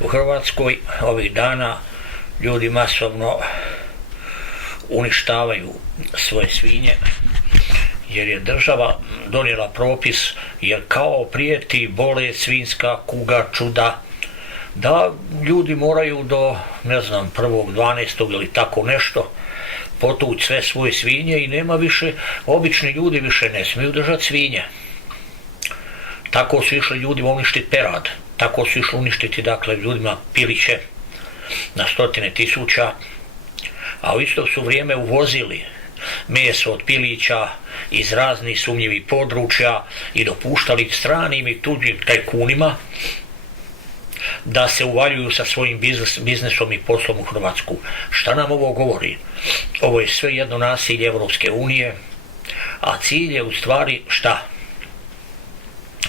U Hrvatskoj ovih dana ljudi masovno uništavaju svoje svinje jer je država donijela propis, jer kao prijeti bolest svinjska kuga čuda, da ljudi moraju do 1.12. ili tako nešto potući sve svoje svinje i nema više, obični ljudi više ne smiju držati svinje. Tako su išli ljudima uništiti perad, tako su išli uništiti ljudima piliće na stotine tisuća, a u isto su vrijeme uvozili meso od pilića iz raznih sumnjivih područja i dopuštali stranim i tuđim tajkunima da se uvaljuju sa svojim biznesom i poslom u Hrvatsku. Šta nam ovo govori? Ovo je sve jedno nasilje Europske unije, a cilj je u stvari šta?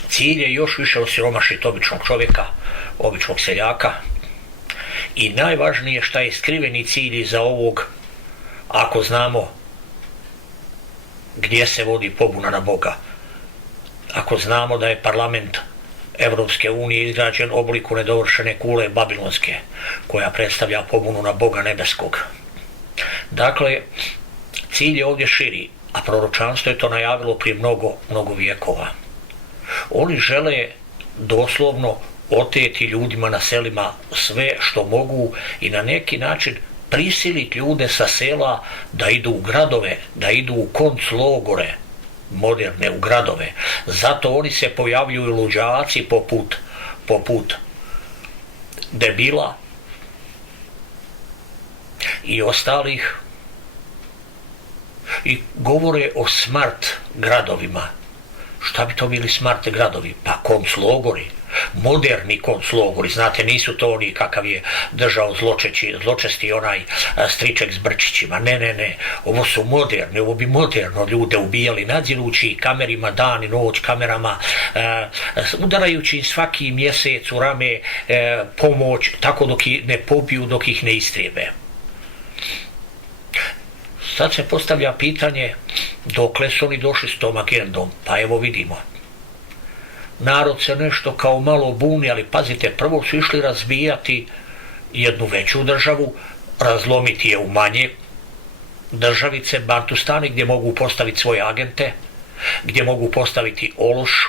Cilj je još više osiromašiti običnog čovjeka, običnog seljaka, i najvažnije šta je skriveni cilj iza ovog, ako znamo gdje se vodi pobuna na Boga, ako znamo da je parlament Evropske unije izgrađen u obliku nedovršene kule babilonske, koja predstavlja pobunu na Boga nebeskog. Dakle, cilj je ovdje širi, a proročanstvo je to najavilo prije mnogo vjekova. Oni žele doslovno oteti ljudima na selima sve što mogu i na neki način prisiliti ljude sa sela da idu u gradove, da idu u konclogore moderne, u gradove. Zato oni se pojavljuju luđaci poput debila i ostalih i govore o smart gradovima. Šta bi to bili smart gradovi? Pa konclogori, moderni konclogori. Znate, nisu to oni kakav je držao zločesti onaj striček s brčićima. Ne. Ovo su moderni, ovo bi moderno ljude ubijali, nadzirući kamerima dan i noć, kamerama, udarajući svaki mjesec u rame pomoć, tako dok ih ne pobiju, dok ih ne istrijebe. Sad se postavlja pitanje dokle su oni došli s tom agendom. Pa evo vidimo. Narod se nešto kao malo buni, ali pazite, prvo su išli razbijati jednu veću državu, razlomiti je u manje državice, Bantustani, gdje mogu postaviti svoje agente, gdje mogu postaviti ološ,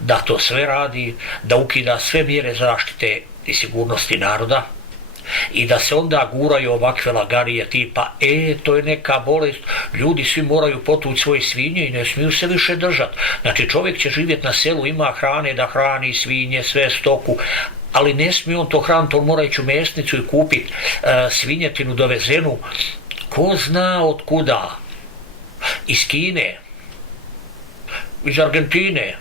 da to sve radi, da ukida sve mjere zaštite i sigurnosti naroda, i da se onda guraju ovakve lagarije tipa to je neka bolest, ljudi svi moraju potući svoje svinje i ne smiju se više držati. Znači, čovjek će živjeti na selu, ima hrane da hrani svinje, sve stoku, ali ne smije on to hraniti, on mora ići u mesnicu i kupiti svinjetinu dovezenu ko zna od kuda, iz Kine, iz Argentine.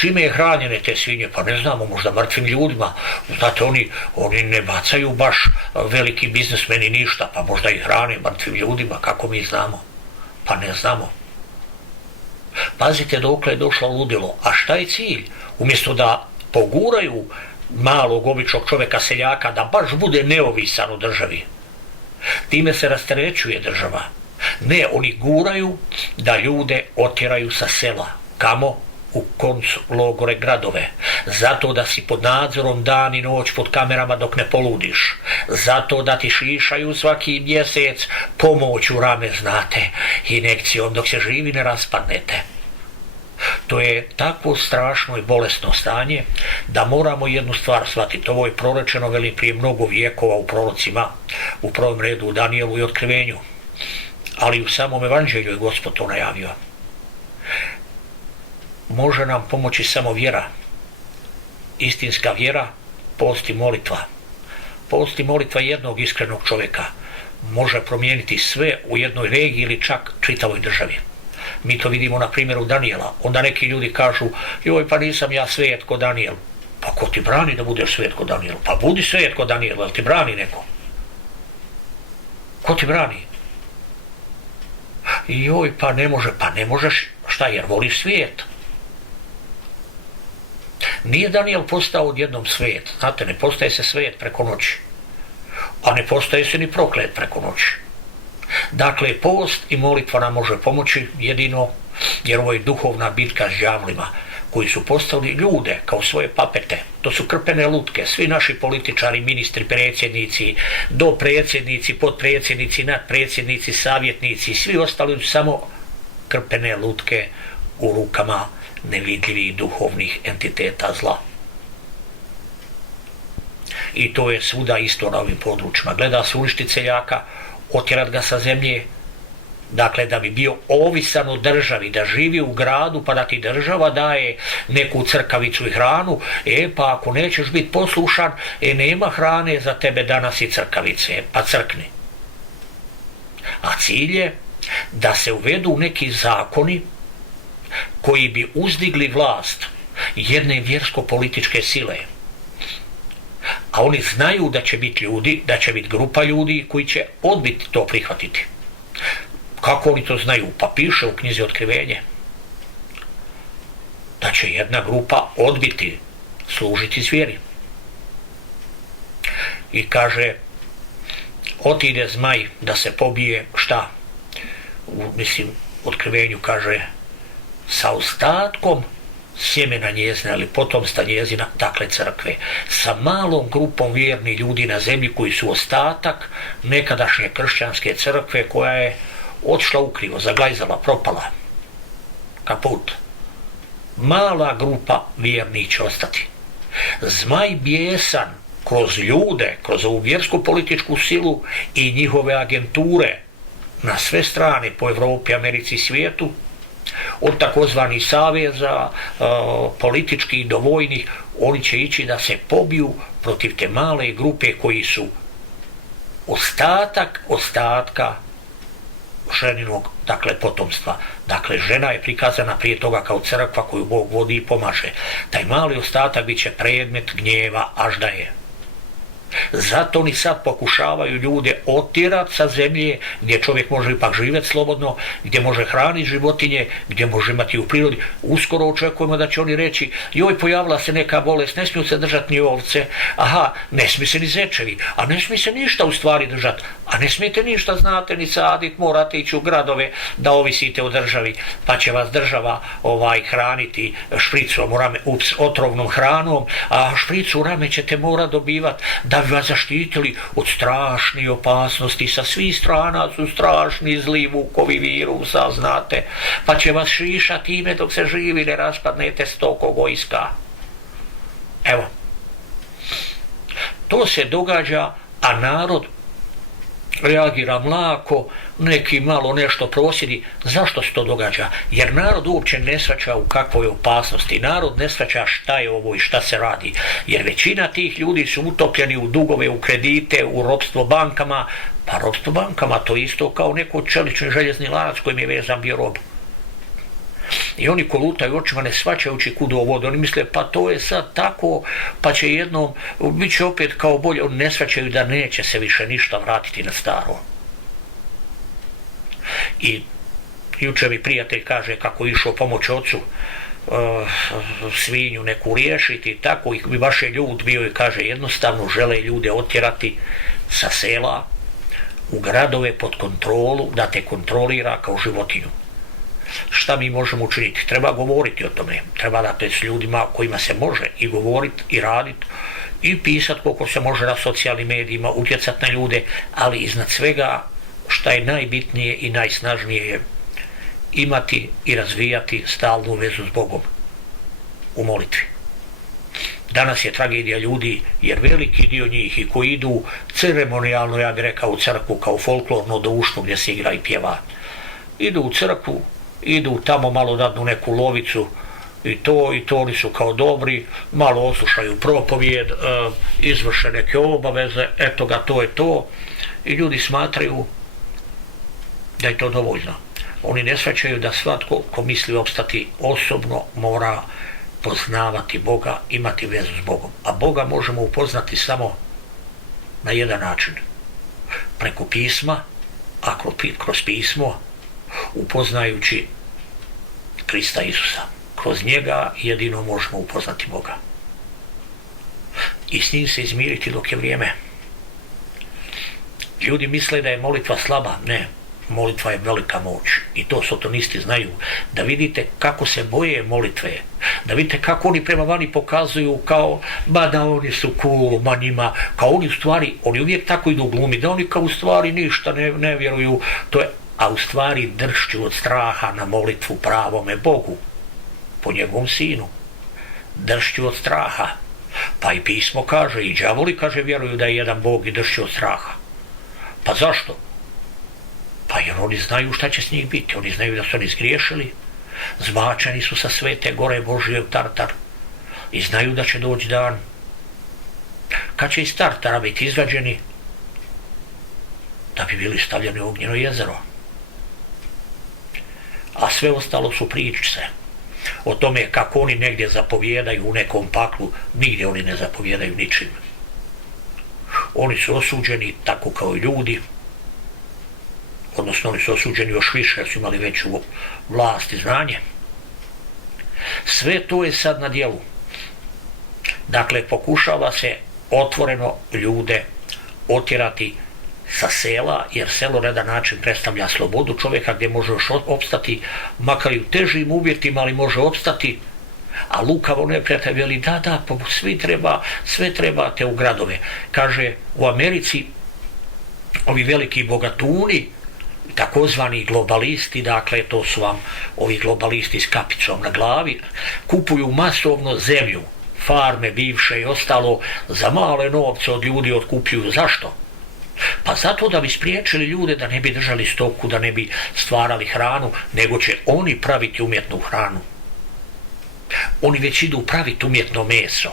Čime je hranjene te svinje? Pa ne znamo, možda mrtvim ljudima. Znate, oni ne bacaju baš veliki biznismeni ništa, pa možda i hrane mrtvim ljudima, kako mi znamo? Pa ne znamo. Pazite dokle je došlo ludilo. A šta je cilj? Umjesto da poguraju malog običnog čovjeka seljaka da baš bude neovisan u državi, time se rasterećuje država. Ne, oni guraju da ljude otjeraju sa sela. Kamo? U konclogore gradove, zato da si pod nadzorom dan i noć pod kamerama dok ne poludiš, zato da ti šišaju svaki mjesec pomoć u rame, znate, injekcijom dok se živi ne raspadnete. To je takvo strašno i bolesno stanje da moramo jednu stvar shvatiti. Ovo je prorečeno prije mnogo vjekova u prorocima, u prvom redu u Danijelu i Otkrivenju, ali u samom Evanđelju je Gospod to najavio. Može nam pomoći samo vjera. Istinska vjera, post i molitva. Post i molitva jednog iskrenog čovjeka može promijeniti sve u jednoj regiji ili čak čitavoj državi. Mi to vidimo na primjeru Danijela. Onda neki ljudi kažu, joj, pa nisam ja svet ko Danijel. Pa ko ti brani da budeš svet ko Danijel? Pa budi svet ko Danijel, jel ti brani neko? Ko ti brani? Joj, pa ne možeš, šta, jer voliš svijet? Nije Danijel postao odjednom svet. Znate, ne postaje se svet preko noći, a ne postaje se ni proklet preko noći. Dakle, post i molitva nam može pomoći jedino, jer ovo je duhovna bitka s đavlima koji su postavili ljude kao svoje papete. To su krpene lutke. Svi naši političari, ministri, predsjednici, dopredsjednici, potpredsjednici, nadpredsjednici, savjetnici, svi ostali su samo krpene lutke u rukama nevidljivih duhovnih entiteta zla. I to je svuda isto na ovim područjima. Gleda se uništiti seljaka, otjerat ga sa zemlje, dakle da bi bio ovisan o državi, da živi u gradu pa da ti država daje neku crkavicu i hranu, pa ako nećeš biti poslušan, nema hrane za tebe danas i crkavice, pa crkni. A cilj je da se uvedu neki zakoni koji bi uzdigli vlast jedne vjersko-političke sile. A oni znaju da će biti ljudi, da će biti grupa ljudi koji će odbiti to prihvatiti. Kako oni to znaju? Pa piše u knjizi Otkrivenje da će jedna grupa odbiti služiti zvijeri. I kaže, otide zmaj da se pobije, šta? Mislim, Otkrivenju kaže, sa ostatkom sjemena njezina ili potomstva njezina, dakle crkve, sa malom grupom vjernih ljudi na zemlji koji su ostatak nekadašnje kršćanske crkve koja je otišla ukrivo, zaglajzala, propala, kaput. Mala grupa vjernih će ostati. Zmaj bijesan kroz ljude, kroz ovu vjersku političku silu i njihove agenture na sve strane po Evropi, Americi i svijetu, od takozvanih saveza, političkih do vojnih, oni će ići da se pobiju protiv te male grupe koji su ostatka ženinog, dakle, potomstva. Dakle, žena je prikazana prije toga kao crkva koju Bog vodi i pomaže. Taj mali ostatak bit će predmet gnjeva Aždaje. Zato oni sad pokušavaju ljude otjerati sa zemlje gdje čovjek može ipak živjeti slobodno, gdje može hraniti životinje, gdje može imati u prirodi. Uskoro očekujemo da će oni reći, joj, pojavila se neka bolest, ne smiju se držati ni ovce, aha, ne smije se ni zečevi, a ne smije se ništa u stvari držati, a ne smijete ništa, znate, ni saditi, morate ići u gradove da ovisite o državi, pa će vas država hraniti špricom u rame, otrovnom hranom, a špricu u rame ćete morati dobivati da bi vas zaštitili od strašnih opasnosti. Sa svih strana su strašni zli vukovi virusa, znate, pa će vas šišati ime dok se živi ne raspadnete s toko vojska. Evo, to se događa, a narod reagira mlako, neki malo nešto prosjedi. Zašto se to događa? Jer narod uopće ne shvaća u kakvoj opasnosti. Narod ne shvaća šta je ovo i šta se radi. Jer većina tih ljudi su utopljeni u dugove, u kredite, u ropstvo bankama. Pa ropstvo bankama to isto kao neko čelični željezni lanac kojim je vezan bio rob. I oni kolutaju očima ne shvaćajući kudu ovo vode. Oni misle, pa to je sad tako, pa će jednom, bit će opet kao bolje. Oni ne shvaćaju da neće se više ništa vratiti na staro. I jučer mi prijatelj kaže kako je išao pomoć ocu svinju neku riješiti, tako i baš je ljud bio i kaže jednostavno žele ljude otjerati sa sela u gradove pod kontrolu, da te kontrolira kao životinju. Šta mi možemo učiniti? Treba govoriti o tome, treba da s ljudima kojima se može i govoriti i raditi i pisati koliko se može na socijalnim medijima, utjecati na ljude, ali iznad svega šta je najbitnije i najsnažnije je imati i razvijati stalnu vezu s Bogom u molitvi. Danas je tragedija ljudi, jer veliki dio njih i koji idu ceremonijalno, ja bih rekao, u crkvu kao folklorno društvo gdje se igra i pjeva, idu u crkvu, idu tamo malo dadnu neku lovicu i to oni su kao dobri, malo oslušaju propovijed, izvrše neke obaveze, eto ga, to je to, i ljudi smatraju da je to dovoljno. Oni ne shvaćaju da svatko ko misli opstati osobno mora poznavati Boga, imati vezu s Bogom. A Boga možemo upoznati samo na jedan način. Preko pisma, a kroz pismo upoznajući Krista Isusa. Kroz njega jedino možemo upoznati Boga. I s njim se izmiriti dok je vrijeme. Ljudi misle da je molitva slaba. Ne, molitva je velika moć. I to sotonisti znaju. Da vidite kako se boje molitve. Da vidite kako oni prema vani pokazuju kao, ma da oni su cool, ma njima, kao oni u stvari, oni uvijek tako idu u glumi, da oni kao u stvari ništa ne vjeruju, to je, a u stvari dršću od straha na molitvu pravome Bogu, po njegovom sinu. Dršću od straha. Pa i pismo kaže, i đavoli kaže vjeruju da je jedan Bog i dršću od straha. Pa zašto? Pa jer oni znaju šta će s njih biti, oni znaju da su oni zgriješili, zbačeni su sa svete gore Božije u Tartar i znaju da će doći dan kad će iz Tartara biti izvađeni da bi bili stavljeni u ognjeno jezero. A sve ostalo su pričice o tome kako oni negdje zapovjedaju u nekom paklu, nigdje oni ne zapovjedaju ničim. Oni su osuđeni tako kao i ljudi, odnosno oni su osuđeni još više jer su imali veću vlast i znanje. Sve to je sad na djelu. Dakle, pokušava se otvoreno ljude otjerati sa sela, jer selo na jedan način predstavlja slobodu čovjeka gdje može još opstati, makar i u težim uvjetima, ali može opstati. A lukavo neprijatelj veli, da, sve trebate u gradove. Kaže, u Americi ovi veliki bogatuni, takozvani globalisti, dakle to su vam ovi globalisti s kapicom na glavi, kupuju masovno zemlju, farme bivše i ostalo, za male novce od ljudi otkupljuju. Zašto? Pa zato da bi spriječili ljude da ne bi držali stoku, da ne bi stvarali hranu, nego će oni praviti umjetnu hranu. Oni već idu praviti umjetno meso.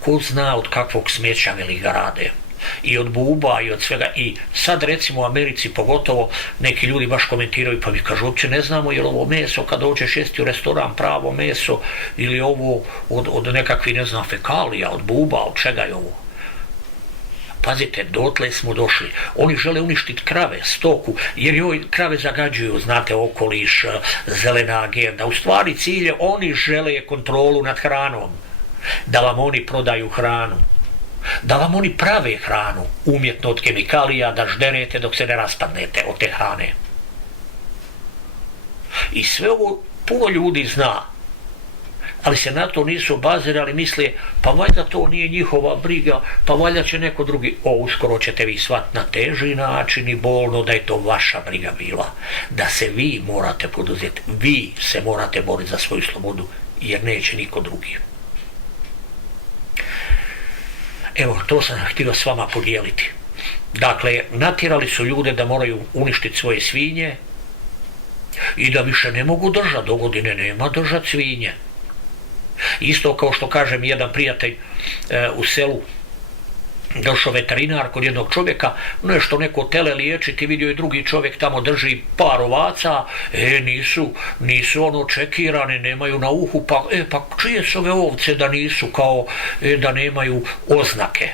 Ko zna od kakvog smeća veli ga rade. I od buba i od svega. I sad recimo u Americi pogotovo neki ljudi baš komentiraju pa mi kažu uopće ne znamo je li ovo meso kad dođeš jesti u restoran pravo meso ili ovo od nekakvih ne znam fekalija, od buba, od čega je ovo. Pazite, dotle smo došli. Oni žele uništiti krave, stoku, jer joj krave zagađuju, znate, okoliš, zelena agenda. U stvari cilje, oni žele kontrolu nad hranom. Da vam oni prodaju hranu. Da vam oni prave hranu, umjetno od kemikalija, da žderete dok se ne raspadnete od te hrane. I sve ovo puno ljudi zna. Ali se na to nisu obazirali, misle, pa valjda to nije njihova briga, pa valjda će neko drugi, uskoro ćete vi shvatiti na teži način i bolno da je to vaša briga bila, da se vi morate poduzeti, vi se morate boriti za svoju slobodu, jer neće niko drugi. Evo, to sam htio s vama podijeliti. Dakle, natjerali su ljude da moraju uništiti svoje svinje i da više ne mogu držati, do godine nema držati svinje. Isto kao što kaže mi jedan prijatelj u selu, došao veterinar kod jednog čovjeka, nešto neko tele liječiti, vidio i drugi čovjek tamo drži par ovaca, nisu ono čekirane, nemaju na uhu, pa čije su ove ovce da nisu kao, da nemaju oznake.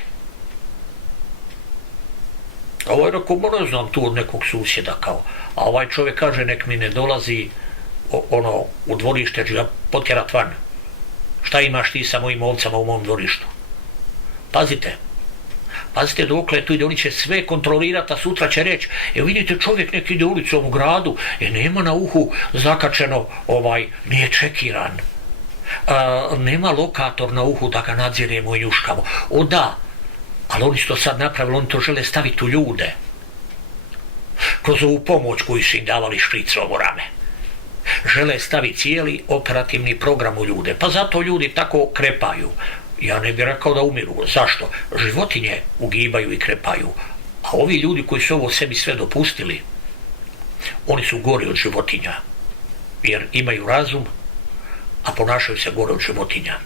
A ovaj rekao, ne znam tu od nekog susjeda kao, a ovaj čovjek kaže nek mi ne dolazi u dvorište, ću ja potjerat van. Šta imaš ti sa mojim ovcama u mom dvorištu? Pazite dokle tu ide, oni će sve kontrolirati, a sutra će reći, vidite čovjek nek ide ulicom u gradu, nema na uhu zakačeno, nije čekiran, nema lokator na uhu da ga nadziremo i njuškamo. Da, ali oni su to sad napravili, oni to žele staviti u ljude. Kroz ovu pomoć koju su im davali špricovo rame. Žele staviti cijeli operativni program u ljude. Pa zato ljudi tako krepaju. Ja ne bih rekao da umiru. Zašto? Životinje ugibaju i krepaju. A ovi ljudi koji su ovo sebi sve dopustili, oni su gori od životinja. Jer imaju razum, a ponašaju se gore od životinja.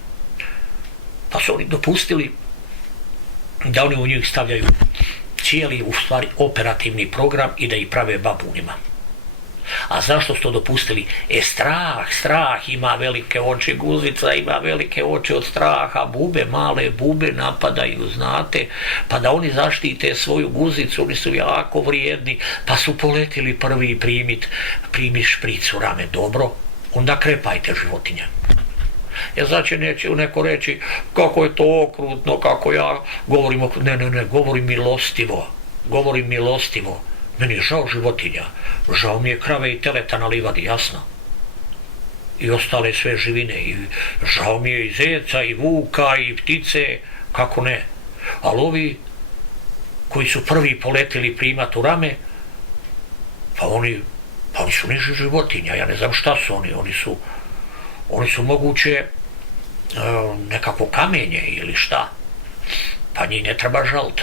Pa su oni dopustili da oni u njih stavljaju cijeli, u stvari, operativni program i da ih prave babunima. A zašto su to dopustili? Strah ima velike oči, guzica ima velike oči od straha, male bube napadaju, znate, pa da oni zaštite svoju guzicu, oni su jako vrijedni, pa su poletili prvi primi špricu rame, dobro, onda krepajte životinje. Jer znači neće neko reći kako je to okrutno, kako ja govorim, ne, govorim milostivo. Meni je žao životinja, žao mi je krave i teleta na livadi, jasno. i ostale sve živine. I žao mi je i zeca, i vuka, i ptice, kako ne. Ali ovi koji su prvi poletili primat u rame, pa oni su niži životinja, ja ne znam šta su oni su moguće nekako kamenje ili šta, pa njih ne treba žaliti.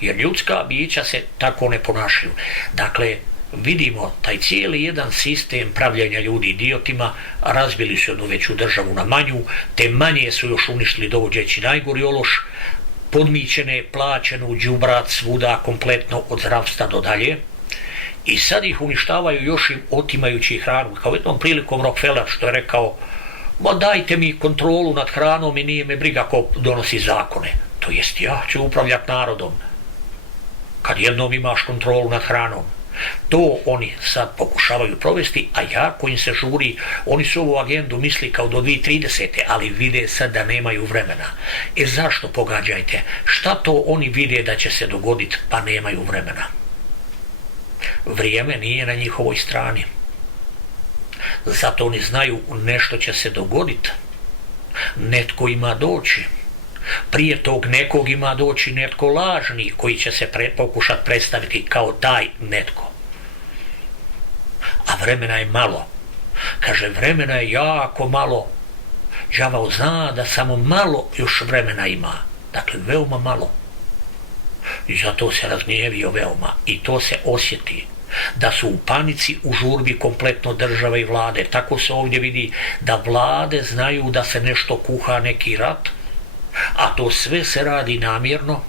Jer ljudska bića se tako ne ponašaju. Dakle, vidimo taj cijeli jedan sistem pravljenja ljudi idiotima, razbili su jednu veću državu na manju, te manje su još uništili dovođeći najgori ološ, podmićene, plaćenu, đubrat svuda, kompletno od zdravstva do dalje, i sad ih uništavaju još im otimajući hranu. Kao jednom prilikom Rockefeller što je rekao, ma dajte mi kontrolu nad hranom i nije me briga ko donosi zakone. To jest, ja ću upravljati narodom. Kad jednom imaš kontrolu nad hranom. To oni sad pokušavaju provesti, a jako im se žuri. Oni su ovu agendu misli kao do 2030. ali vide sad da nemaju vremena. Zašto, pogađajte? Šta to oni vide da će se dogoditi pa nemaju vremena? Vrijeme nije na njihovoj strani. Zato oni znaju nešto će se dogoditi. Netko ima doći. Prije tog nekog ima doći netko lažni koji će se pokušati predstaviti kao taj netko. A vremena je malo. Kaže, vremena je jako malo. Đavao zna da samo malo još vremena ima. Dakle, veoma malo. I zato se razgnjevio veoma. I to se osjeti. Da su u panici, u žurbi kompletno države i vlade. Tako se ovdje vidi da vlade znaju da se nešto kuha, neki rat, a to sve se radi namjerno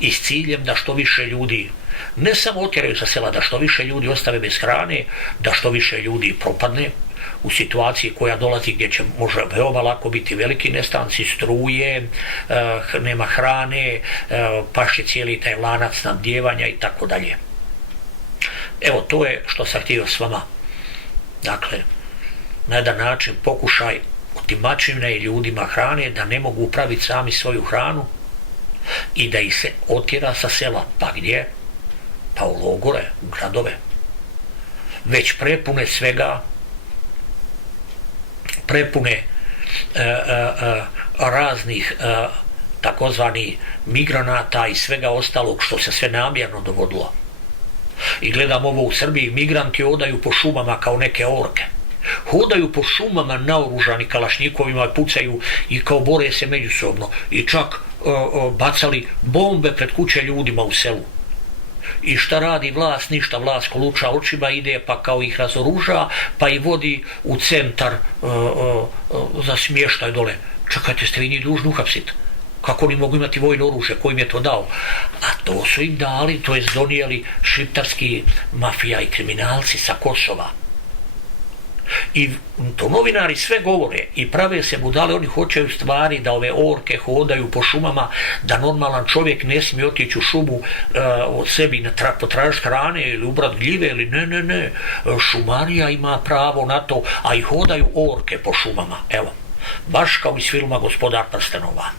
i s ciljem da što više ljudi ne samo otjeraju sa sela, da što više ljudi ostave bez hrane, da što više ljudi propadne u situaciji koja dolazi gdje će može veoma lako biti veliki nestanci, struje, nema hrane, pašće cijeli taj lanac snabdijevanja i tako dalje. Evo, to je što sam htio s vama. Dakle, na jedan način pokušaj otimačine i ljudima hrane da ne mogu praviti sami svoju hranu i da ih se otjera sa sela. Pa gdje? Pa u logore, u gradove. Već prepune svega, prepune raznih takozvani migranata i svega ostalog što se sve namjerno dogodilo. I gledam ovo u Srbiji, migranti hodaju po šumama kao neke orke. Hodaju po šumama naoružani kalašnjikovima, pucaju i kao bore se međusobno. I čak bacali bombe pred kuće ljudima u selu. I šta radi vlast? Ništa, vlast koluča očima, ide pa kao ih razoruža, pa i vodi u centar za smještaj dole. Čekajte, ste vi njih dužni uhapsiti. Kako oni mogu imati vojno oružje? Ko im je to dao? A to su im dali, to je donijeli šiptarski mafija i kriminalci sa Kosova. I to novinari sve govore i prave se budale, oni hoćeju stvari da ove orke hodaju po šumama, da normalan čovjek ne smije otići u šumu od sebi potražiti hrane ili ubrat gljive ili ne, šumarija ima pravo na to, a i hodaju orke po šumama, evo, baš kao iz filma Gospodar prstenova.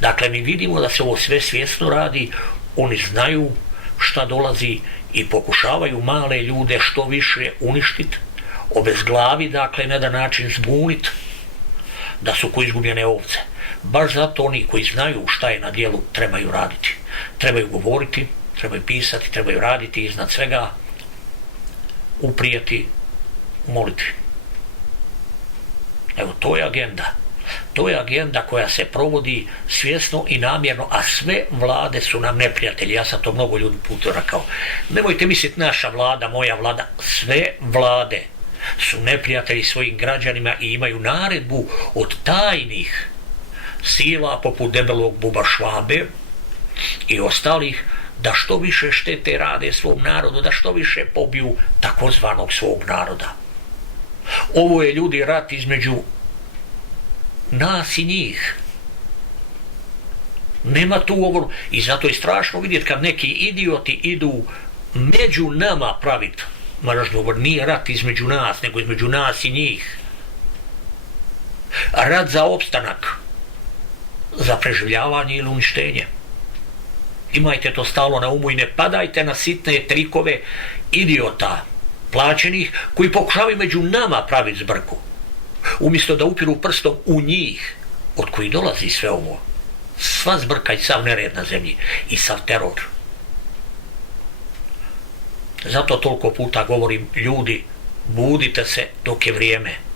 Dakle, mi vidimo da se ovo sve svjesno radi, oni znaju šta dolazi i pokušavaju male ljude što više uništiti, obezglavi, dakle, na jedan način zbuniti, da su ko izgubljene ovce. Baš zato oni koji znaju šta je na dijelu trebaju raditi. Trebaju govoriti, trebaju pisati, trebaju raditi, iznad svega uprijeti u molitvi. Evo, to je agenda. To je agenda koja se provodi svjesno i namjerno, a sve vlade su nam neprijatelji. Ja sam to mnogo ljudi puta rekao. Nemojte misliti naša vlada, moja vlada, sve vlade su neprijatelji svojim građanima i imaju naredbu od tajnih sila poput debelog buba Švabe i ostalih da što više štete rade svom narodu, da što više pobiju takozvanog svog naroda. Ovo je, ljudi, rat između nas i njih. Nema tu ovo, i zato je strašno vidjeti kad neki idioti idu među nama praviti mržnju. Nije rat između nas, nego između nas i njih. Rat za opstanak, za preživljavanje ili uništenje. Imajte to stalno na umu i ne padajte na sitne trikove idiota plaćenih, koji pokušavaju među nama praviti zbrku, umjesto da upiru prstom u njih, od kojih dolazi sve ovo. Sva zbrka i sav nered na zemlji i sav teror. Zato toliko puta govorim, ljudi, budite se dok je vrijeme.